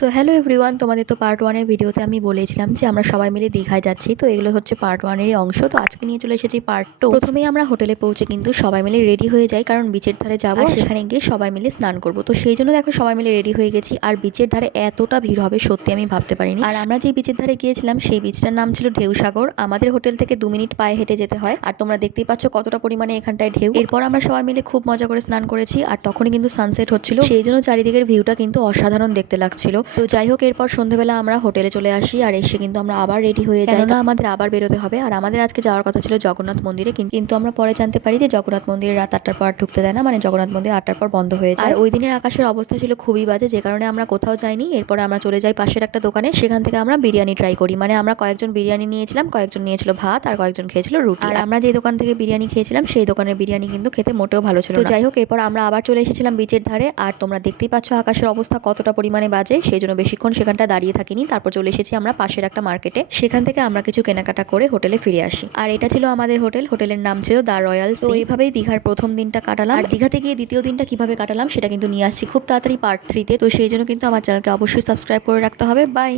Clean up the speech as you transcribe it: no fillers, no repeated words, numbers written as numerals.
So hello everyone, তোমাদের তো part ওয়ানের ভিডিওতে আমি বলেছিলাম যে আমরা সবাই মিলে দীঘায় যাচ্ছি। তো এগুলো হচ্ছে পার্ট ওয়ানেরই অংশ। তো আজকে নিয়ে চলে এসেছি পার্ট টু। প্রথমেই আমরা হোটেলে পৌঁছে কিন্তু সবাই মিলে রেডি হয়ে যাই, কারণ বিচের ধারে যাবো আর সেখানে গিয়ে সবাই মিলে স্নান করবো। তো সেই জন্য দেখো সবাই মিলে রেডি হয়ে গেছি। আর বিচের ধারে এতটা ভিড় হবে সত্যি আমি ভাবতে পারিনি। আর আমরা যে বিচের ধারে গিয়েছিলাম সেই বিচটার নাম ছিল ঢেউসাগর। আমাদের হোটেল থেকে 2 মিনিট পায়ে হেঁটে যেতে হয়। আর তোমরা দেখতেই পাচ্ছ কতটা পরিমাণে এখানটায় ঢেউ। এরপর আমরা সবাই মিলে খুব মজা করে স্নান করেছি। আর তখনই কিন্তু সানসেট হচ্ছিল, সেই জন্য চারিদিকের ভিউটা কিন্তু অসাধারণ দেখতে লাগছিল। তো যাই হোক, এরপর সন্ধ্যেবেলা আমরা হোটেলে চলে আসি আর এসে কিন্তু আমরা আবার রেডি হয়ে যাই, কেননা আমাদের আবার বেরোতে হবে। আর আমাদের আজকে যাওয়ার কথা ছিল জগন্নাথ মন্দিরে, কিন্তু আমরা পরে জানতে পারি যে জগন্নাথ মন্দিরে রাত 8টার পর ঢুকতে দেয় না, মানে জগন্নাথ মন্দির 8টার পর বন্ধ হয়ে যায়। আর ওই দিনের আকাশের অবস্থা ছিল খুবই বাজে, যে কারণে আমরা কোথাও যাইনি। এরপরে আমরা চলে যাই পাশের একটা দোকানে, সেখান থেকে আমরা বিরিয়ানি ট্রাই করি। মানে আমরা কয়েকজন বিরিয়ানি নিয়েছিলাম, কয়েকজন নিয়েছিল ভাত আর কয়েকজন খেয়েছিল রুটি। আর আমরা যে দোকান থেকে বিরিয়ানি খেয়েছিলাম সেই দোকানের বিরিয়ানি কিন্তু খেতে মোটেও ভালো ছিল না। তো যাই হোক, এরপর আমরা আবার চলে এসেছিলাম বিচের ধারে। আর তোমরা দেখতেই পাচ্ছ আকাশের অবস্থা কতটা পরিমাণে বাজে, সেই জন্য বেশিক্ষণ সেখানটা দাঁড়িয়ে থাকিনি। তারপর চলে এসেছি আমরা পাশের একটা মার্কেটে, সেখান থেকে আমরা কিছু কেনাকাটা করে হোটেলে ফিরে আসি। আর এটা ছিল আমাদের হোটেল, হোটেলের নাম ছিল দ্য রয়্যাল। তো এইভাবেই দীঘার প্রথম দিনটা কাটালাম। আর দীঘাতে গিয়ে দ্বিতীয় দিনটা কিভাবে কাটালাম সেটা কিন্তু নিয়ে আসছি খুব তাড়াতাড়ি পার্ট 3-তে। তো সেই জন্য কিন্তু আমার চ্যানেলকে অবশ্যই সাবস্ক্রাইব করে রাখতে হবে। বাই।